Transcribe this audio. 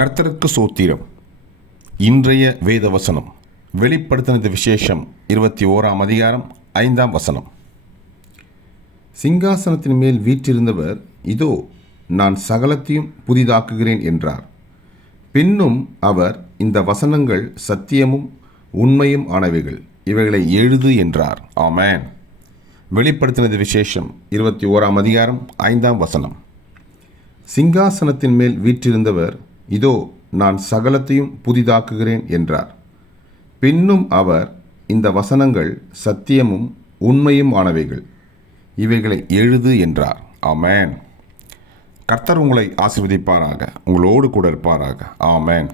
கர்த்தருக்கு சோத்திரம். இன்றைய வேத வசனம் வெளிப்படுத்தினது விசேஷம் இருபத்தி ஓராம் அதிகாரம் ஐந்தாம் வசனம். சிங்காசனத்தின் மேல் வீற்றிருந்தவர் இதோ நான் சகலத்தையும் புதிதாக்குகிறேன் என்றார். பின்னும் அவர் இந்த வசனங்கள் சத்தியமும் உண்மையும் ஆனவைகள் இவைகளை எழுது என்றார். ஆமேன். வெளிப்படுத்தினது விசேஷம் இருபத்தி ஓராம் அதிகாரம் ஐந்தாம் வசனம். சிங்காசனத்தின் மேல் வீற்றிருந்தவர் இதோ நான் சகலத்தையும் புதிதாக்குகிறேன் என்றார். பின்னும் அவர் இந்த வசனங்கள் சத்தியமும் உண்மையும் ஆனவைகள். இவைகளை எழுது என்றார். ஆமேன். கர்த்தர் உங்களை ஆசிர்வதிப்பாராக. உங்களோடு கூட இருப்பாராக. ஆமேன்.